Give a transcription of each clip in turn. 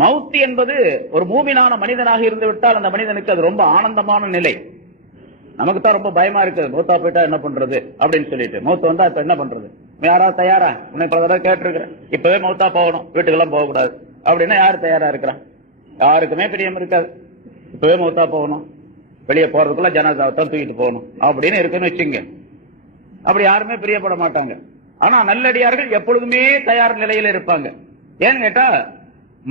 மவுத் என்பது ஒரு மூமினான மனிதனாக இருந்து விட்டால் அந்த மனிதனுக்கு அது ரொம்ப ஆனந்தமான நிலை. நமக்கு தான் ரொம்ப பயமா இருக்கு, மௌத்தா போயிட்டா என்ன பண்றது அப்படின்னு சொல்லிட்டு. மௌத்து வந்தா இப்ப என்ன பண்றது? யாராவது தயாரா? உனக்கு பல தடவை கேட்டிருக்கிறேன், இப்பவே மௌத்தா போகணும், வீட்டுக்கெல்லாம் போக கூடாது அப்படின்னா யாரு தயாரா இருக்கிறான்? யாருக்குமே பிரியம் இருக்காது. இப்பவே மௌத்தா போகணும், வெளியே போறதுக்குள்ள ஜனாதாவை தான் தூக்கிட்டு போகணும் அப்படின்னு இருக்குன்னு வச்சுங்க. அப்படி யாருமே பிரியப்பட மாட்டாங்க. ஆனா நல்லடியார்கள் எப்பொழுதுமே தயார் நிலையில இருப்பாங்க. ஏன்னு கேட்டா,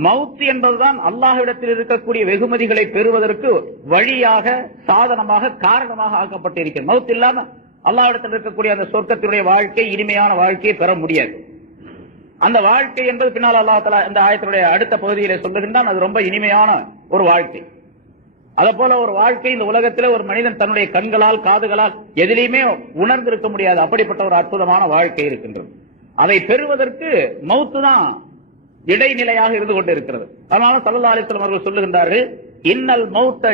மவுத் என்பதுதான் அல்லாஹ்விடத்தில் இருக்கக்கூடிய வெகுமதிகளை பெறுவதற்கு வழியாக, சாதனமாக, காரணமாக ஆக்கப்பட்டிருக்கிறது. மவுத் இல்லாம அல்லாஹ்விடத்தில் இருக்கக்கூடிய அந்த சொர்க்கத்தினுடைய வாழ்க்கை, இனிமையான வாழ்க்கையை பெற முடியாது. அந்த வாழ்க்கை என்பது பின்னால் அல்லாஹ் தஆலா இந்த ஆயத்தினுடைய அடுத்த பகுதியிலே சொல்லுகின்றான், அது ரொம்ப இனிமையான ஒரு வாழ்க்கை. அதே போல ஒரு வாழ்க்கை இந்த உலகத்தில் ஒரு மனிதன் தன்னுடைய கண்களால், காதுகளால் எதிலையுமே உணர்ந்திருக்க முடியாது. அப்படிப்பட்ட ஒரு அற்புதமான வாழ்க்கை இருக்கின்றது. அதை பெறுவதற்கு மவுத்து தான் இடைநிலையாக இருந்து கொண்டு இருக்கிறது. அதனால ஸல்லல்லாஹு அலைஹி வஸல்லம் அவர்கள் சொல்லுகின்றார்கள், இன்னல் மௌத்த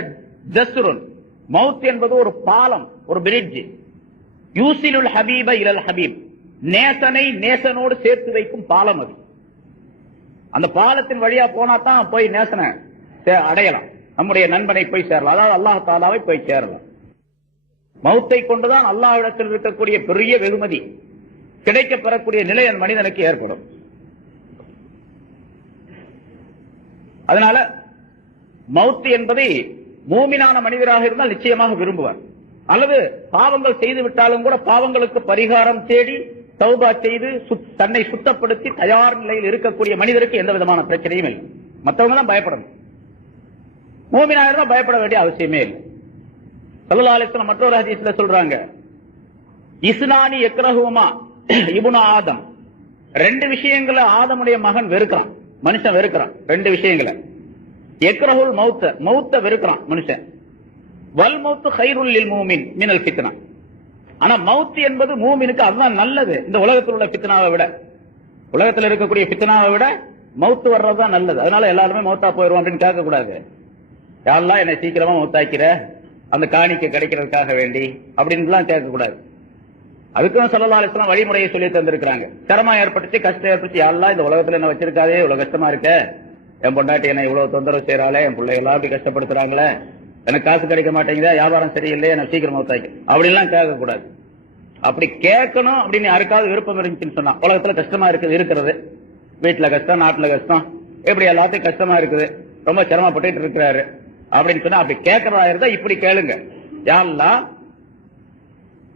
ஜஸ்ருன், மவுத் என்பது ஒரு பாலம், ஒரு பிரிட்ஜ். யூசிலுல் ஹபீப இலல் ஹபீப், நேசனை நேசனோடு சேர்த்து வைக்கும் பாலம் அது. அந்த பாலத்தின் வழியா போனா தான் போய் நேசனை அடையலாம், நம்முடைய நண்பனை போய் சேரலாம், அதாவது அல்லாஹ் தஆலாவை போய் சேரலாம். மவுத்தை கொண்டுதான் அல்லாஹ்விடத்தில் இருக்கக்கூடிய பெரிய வெகுமதி கிடைக்க பெறக்கூடிய நிலை அந்த மனிதனுக்கு ஏற்படும். அதனால மவுத் என்பதை மூமினான மனிதராக இருந்தால் நிச்சயமாக விரும்புவார். அல்லது பாவங்கள் செய்து விட்டாலும் கூட பாவங்களுக்கு பரிகாரம் தேடி தௌபா செய்து தன்னை சுத்தப்படுத்தி தயார் நிலையில் இருக்கக்கூடிய மனிதருக்கு எந்த விதமான பிரச்சனையும் இல்லை. மற்றவங்க தான் பயப்படணும், மூமினாக இருந்தால் பயப்பட வேண்டிய அவசியமே இல்லை. ஸல்லல்லாஹு அலைஹி வஸல்லம் மற்றொரு ஹதீஸ்ல சொல்றாங்க, இஸ்னானி யக்ரஹுமா இப்னு ஆதம், ரெண்டு விஷயங்களை ஆதமுடைய மகன் வெறுக்கிறான், மனுஷன் வெறுக்கிறான். ரெண்டு விஷயங்களை, யக்ரஹுல் மௌத்த, மௌத்த வெறுக்கிறான் மனுஷன். வல் மௌத்து கைருல் லில் மூமின் மினல் ஃபித்னா, ஆனா மவுத் என்பது மூமினுக்கு அதுதான் நல்லது. இந்த உலகத்தில் உள்ள ஃபித்னாவை விட, உலகத்தில் இருக்கக்கூடிய ஃபித்னாவை விட மவுத்து வர்றதுதான் நல்லது. அதனால எல்லாருமே மௌத்தா போயிடுவோம் அப்படின்னு கேட்க கூடாது. யா அல்லாஹ் என்னை சீக்கிரமா மௌத்தாக்கிற, அந்த காணிக்கை கிடைக்கிறதுக்காக வேண்டி அப்படின்லாம் கேட்க கூடாது. அதுக்கும் ஸல்லல்லாஹு அலைஹி வஸல்லம் வழிமுறையை சொல்லி தந்திருக்கிறாங்க. சிரமம் ஏற்பட்டுச்சு, கஷ்டம் ஏற்பட்டுச்சு, யா அல்லாஹ் இந்த உலகத்துல என்ன வச்சிருக்காதே, இவ்வளவு கஷ்டமா இருக்க, என் பொண்டாட்டி என்ன இவ்வளவு தொந்தரவு செய்யறாளே, என் பிள்ளை எல்லாம் அப்படி கஷ்டப்படுத்துறாங்களே, எனக்கு காசு கிடைக்க மாட்டேங்குதா, வியாபாரம் சரியில்லையே, நான் சீக்கிரம் மௌத்தாக்கி அப்படின்லாம் கேட்க கூடாது. அப்படி கேட்கணும் அப்படின்னு யாருக்காவது விருப்பம் இருந்துச்சுன்னு சொன்னா, உலகத்துல கஷ்டமா இருக்கிறது, வீட்டுல கஷ்டம், நாட்டுல கஷ்டம், எப்படி எல்லாத்தையும் கஷ்டமா இருக்குது, ரொம்ப சிரமப்பட்டு இருக்கிறாரு அப்படின்னு சொன்னா, அப்படி கேட்கறதா இருந்தா இப்படி கேளுங்க, யா அல்லாஹ்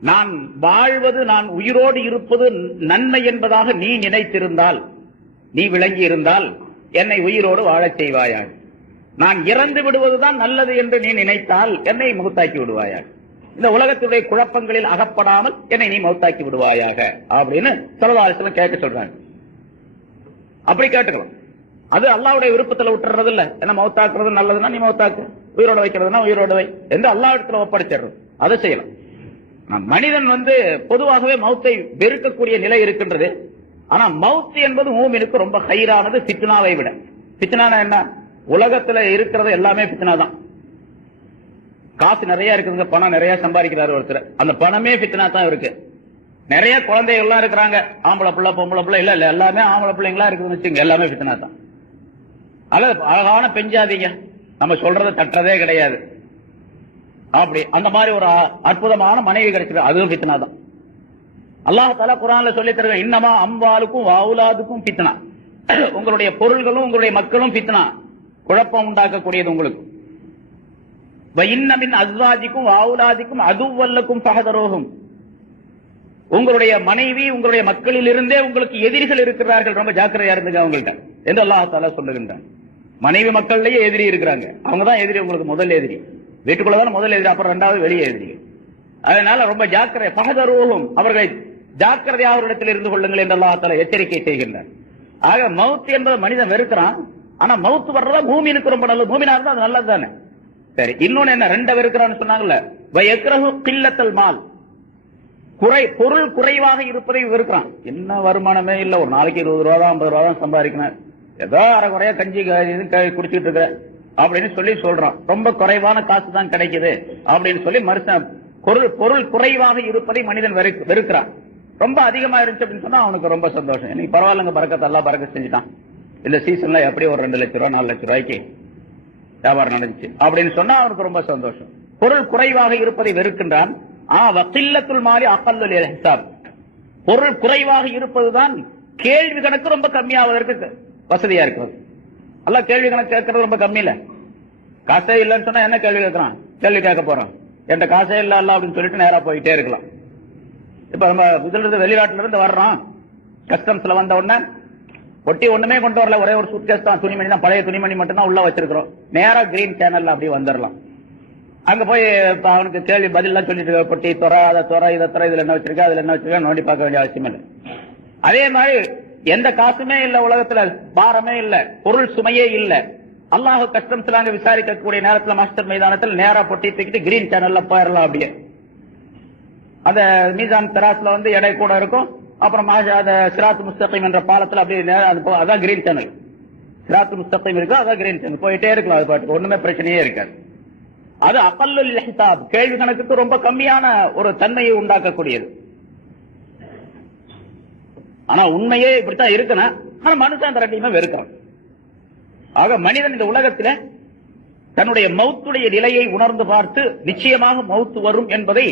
நான் வாழ்வது, நான் உயிரோடு இருப்பது நன்மை என்பதாக நீ நினைத்திருந்தால், நீ விளங்கி இருந்தால் என்னை உயிரோடு வாழச் செய்வாயாக. நான் இறந்து விடுவதுதான் நல்லது என்று நீ நினைத்தால் என்னை மௌத்தாக்கி விடுவாயாக. இந்த உலகத்துடைய குழப்பங்களில் அகப்படாமல் என்னை நீ மௌத்தாக்கி விடுவாயாக அப்படின்னு ஸல்லல்லாஹு அலைஹி வஸல்லம் கேட்க சொல்றாங்க. அப்படி கேட்டுக்கலாம். அது அல்லாஹ்வுடைய விருப்பத்தில் விட்டுறது இல்ல. என்ன மௌத்தாக்குறது நல்லதுன்னா நீ மௌத்தாக்கு, உயிரோட வைக்கிறதுனா உயிரோட வை என்று அல்லாஹ்விடத்தில் ஒப்படைச்சிடுறது, அதை செய்யலாம். மனிதன் பொதுவாகவே மௌத்தை வெறுக்கக்கூடிய நிலை இருக்கின்றது. ஆனா மவுத் என்பது மூமினுக்கு ரொம்ப ஹைரானது ஃபித்னாவை விட. ஃபித்னானா என்ன? உலகத்துல இருக்கிறது எல்லாமே ஃபித்னா தான். காசு நிறைய இருக்குதுங்க, பணம் நிறைய சம்பாதிக்கிறாரு ஒருத்தர், அந்த பணமே ஃபித்னா தான் இருக்கு. நிறைய குழந்தைகள் எல்லாம் இருக்கிறாங்க, ஆம்பளை பிள்ளை பொம்பளை பிள்ளை இல்ல எல்லாமே ஆம்பளை பிள்ளைங்களா இருக்குதுன்னு வச்சுங்க, எல்லாமே ஃபித்னா தான். அல்லது அழகான பெஞ்சாதீங்க, நம்ம சொல்றதை தட்டுறதே கிடையாது, அப்படி அந்த மாதிரி ஒரு அற்புதமான மனைவி கிடைச்சிருக்கு, அதுவும் ஃபித்னா தான். அல்லாஹ் தஆலா குர்ஆன்ல சொல்லி தருங்க, இன்னமா அம்வாலுக்கும் வஅவுலாதுக்கும் ஃபித்னா, உங்களுடைய பொருள்களும் உங்களுடைய மக்களும் ஃபித்னா, குழப்பம் உண்டாக்கக்கூடியது உங்களுக்கு. வ இன்ன மின் அஸ்வாஜிக்கும் வஅவுலாதிக்கும் அதுவல்லக்கும் ஃபஹதரூஹும், உங்களுடைய மனைவி உங்களுடைய மக்களில் இருந்தே உங்களுக்கு எதிரிகள் இருக்கிறார்கள், ரொம்ப ஜாக்கிரதையா இருந்துங்க அவங்கள்ட்ட என்று அல்லாஹ் தஆலா சொல்லுகின்றான். மனைவி மக்கள்லயே எதிரி இருக்கிறாங்க, அவங்க தான் எதிரி, உங்களுக்கு முதல் எதிரி. வீட்டுக்குள்ளதான் முதல் எதிரி, அப்புறம் இரண்டாவது வெளியே எதிரி. அதனால ரொம்ப ஜாக்கிரதை, ஃபஹதரூஹும், அவர்களை ஜாக்கிரதையாக அவரிடத்தில் இருந்து கொள்ளுங்கள் என்று அல்லாஹ் தஆலா எச்சரிக்கை செய்கின்றார். ஆக மவுத் என்பது மனிதன் வெறுக்கிறான், ஆனா மவுத் வர்றதா பூமிக்கு ரொம்ப நல்லது, பூமினா இருந்தா அது நல்லது தானே. சரி, இன்னொன்னு என்ன, ரெண்ட வெறுக்கிறான்னு சொன்னாங்கல்ல, வயக்ரஹு கில்லத்தல் மால், பொருள் குறைவாக இருப்பதை வெறுக்கிறான். என்ன வருமானமே இல்ல, ஒரு நாளைக்கு 20 ரூபா தான் 50 ரூபா தான் சம்பாதிக்கணும், ஏதோ அரை குறையா கஞ்சி குடிச்சிட்டு இருக்க அப்படின்னு சொல்லி சொல்றான். ரொம்ப குறைவான காசு தான் கிடைக்குது அப்படின்னு சொல்லி மனுஷன் பொருள் குறைவாக இருப்பதை மனிதன் வெறுக்கிறான். ரொம்ப அதிகமா இருந்துச்சு அப்படின்னு சொன்னா அவனுக்கு ரொம்ப சந்தோஷம், இன்னைக்கு பரவாயில்லங்க, பறக்கத்தை எல்லாம் பறக்க செஞ்சுட்டான் இந்த சீசன்ல எப்படி ஒரு 2 லட்சம் ரூபாய் 4 லட்சம் ரூபாய்க்கு வியாபாரம் நடந்துச்சு அப்படின்னு சொன்னா அவனுக்கு ரொம்ப சந்தோஷம். பொருள் குறைவாக இருப்பதை வெறுக்கின்றான். வக்கில்லத்துல் மாலி அகல்லுல் ஹிசாப். பொருள் குறைவாக இருப்பதுதான் கேள்வி கணக்கு ரொம்ப கம்மியாவதற்கு வசதியா இருக்கிறது. அல்ல கேள்வி கணக்கு கேட்கறது ரொம்ப கம்மி இல்ல. காசே இல்லைன்னு சொன்னா என்ன கேள்வி கேட்கறான்? கேள்வி கேட்க போறான். என்ற காசே இல்ல அல்ல அப்படின்னு சொல்லிட்டு நேரா போயிட்டே இருக்கலாம். இப்ப நம்ம இதுல இருந்து வெளிநாட்டுல இருந்து வர்றோம், கஸ்டம்ஸ்ல வந்த உடனே ஒட்டி ஒண்ணுமே கொண்டு வரல, ஒரே ஒரு சூட்கேஸ் தான், துணிமணி தான், பழைய துணிமணி மட்டும் தான் உள்ள வச்சிருக்கிறோம். நேரா கிரீன் சேனல்ல அப்படியே வந்துடலாம். அங்க போய் அவனுக்கு கேள்வி பதில் எல்லாம் சொல்லிட்டு பொட்டி துறை அதை துறை இதை துறை இதுல என்ன வச்சிருக்கா அதுல என்ன வச்சிருக்கா நோண்டி பார்க்க வேண்டிய அவசியம் இல்லை. அதே மாதிரி எந்த காசுமே இல்ல, உலகத்துல பாரமே இல்ல, பொருள் சுமையே இல்ல. அல்லாஹ் கஸ்டம்ஸ்ல அங்க விசாரிக்கக்கூடிய நேரத்துல மாஸ்டர் மைதானத்தில் நேரா பொட்டி தூக்கிட்டு கிரீன் சேனல்ல போயிடலாம். அப்படியே அந்த மீசான் தராஸ்ல வந்து எடை கூட இருக்கும். அப்புறம் சிராத் முஸ்தகீம் என்ற பாலத்துல அப்படியே அதான் கிரீன் சேனல். சிராத் முஸ்தகீம் இருக்கு, அதான் கிரீன் சேனல். போயிட்டே இருக்கலாம், அது பாட்டுக்கு ஒண்ணுமே பிரச்சனையே இருக்காது. அது அகல்லுல் ஹிசாப், கேள்வி கணக்குக்கு ரொம்ப கம்மியான ஒரு தன்மையை உண்டாக்கக்கூடியது. ஆனா உண்மையே இப்படித்தான் இருக்கணும். ஆனா மனுஷன் அந்த ரெண்டையுமே வெறுக்கிறான். ஆக மனிதன் இந்த உலகத்தில் தன்னுடைய மௌத்துடைய நிலையை உணர்ந்து பார்த்து நிச்சயமாக மௌத்து வரும் என்பதை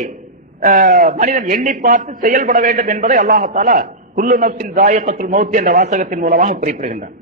மனிதன் எண்ணி பார்த்து செயல்பட வேண்டும் என்பதை அல்லாஹ் தஆலா குல்லு நஃப்ஸின் ஸாயிகத்துல் மௌத் என்ற வாசகத்தின் மூலமாக குறிப்பிடுகின்றான்.